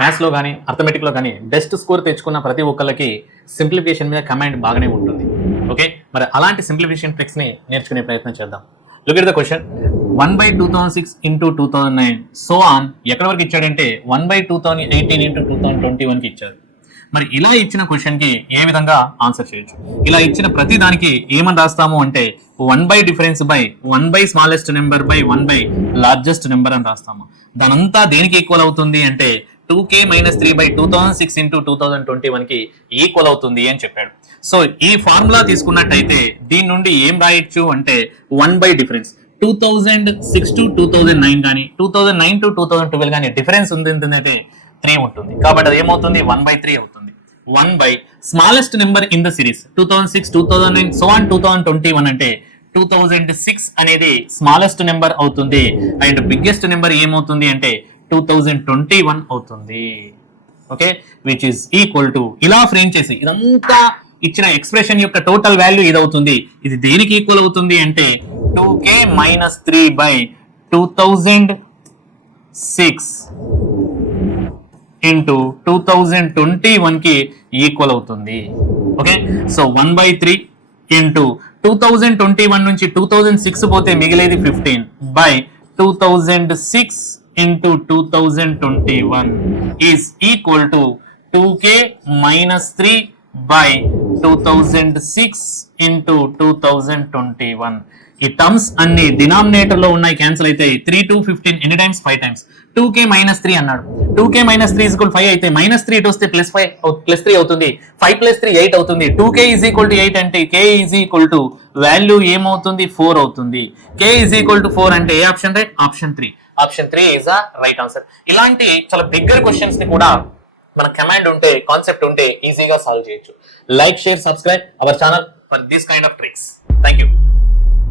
మ్యాథ్స్లో కానీ అర్థమెటిక్లో కానీ బెస్ట్ స్కోర్ తెచ్చుకున్న ప్రతి ఒక్కరికి సింప్లిఫికేషన్ మీద కమాండ్ బాగానే ఉంటుంది. ఓకే, మరి అలాంటి సింప్లిఫికేషన్ ట్రిక్స్ని నేర్చుకునే ప్రయత్నం చేద్దాం. Look at the question 1/2006 into 2009 so on ఎక్కడి వరకు ఇచ్చాడంటే 1/2018 into 2021కి ఇచ్చారు. మరి ఇలా ఇచ్చిన క్వశ్చన్కి ఏ విధంగా ఆన్సర్ చేయొచ్చు? ఇలా ఇచ్చిన ప్రతి దానికి ఏమని రాస్తాము అంటే 1 difference by 1 smallest number by 1 largest number అని రాస్తాము. దానంతా దేనికి ఈక్వల్ అవుతుంది అంటే 2k - 3/2006 into 2021కి ఈక్వల్ అవుతుంది అని చెప్పాడు. సో ఈ ఫార్ములా తీసుకున్నట్టయితే దీని నుండి ఏం రాయొచ్చు అంటే 1 డిఫరెన్స్ 2006 to 2009 కానీ 2009 to 2012 కానీ డిఫరెన్స్ ఉంది ఏంటంటే 3 ఉంటుంది. కాబట్టి అది ఏమవుతుంది 1/3 అవుతుంది. 1 smallest number in the series 2006, 2009 so on 2021 అంటే 2006 అనేది స్మాలెస్ట్ నెంబర్ అవుతుంది అండ్ బిగ్గెస్ట్ నెంబర్ ఏమవుతుంది అంటే 2021 అవుతుంది. Okay, which is equal to ఇలా ఫ్రేమ్ చేసి ఇదంతా ఇచ్చిన ఎక్స్ప్రెషన్ యొక్క టోటల్ వాల్యూ ఇది అవుతుంది. ఇది దేనికి ఈక్వల్ అవుతుంది అంటే 2k - 3/2006 into 2021కి ఈక్వల్ అవుతుంది. ఓకే, సో 1/3 into 2021 నుంచి 2006 పోతే మిగిలేది 15 by 2006 into 2021 is equal to 2k - 3 by 2006 into 2021. ఈ టర్మ్స్ అన్ని డినామినేటర్ లో ఉన్నాయి, క్యాన్సిల్ అయితే 3 to 15 ఎన్ని టైమ్స్ 5 టైమ్స్. 2k - 3 అన్నాడు. 2k - 3 = 5 అయితే -3 ఇటు వస్తే +3 అవుతుంది. 5 + 3 8 అవుతుంది. 2k = 8 అంటే k = వాల్యూ ఏమవుతుంది 4 అవుతుంది. k = 4 అంటే ఏ option right? Option 3. Option 3 is the right answer. ఇలాంటి చాలా బిగ్గర్ క్వశ్చన్స్ ని కూడా మన కమాండ్ ఉంటే, కాన్సెప్ట్ ఉంటే ఈజీగా సాల్వ్ చేయొచ్చు. Like, share, subscribe our channel for this kind of tricks. Thank you.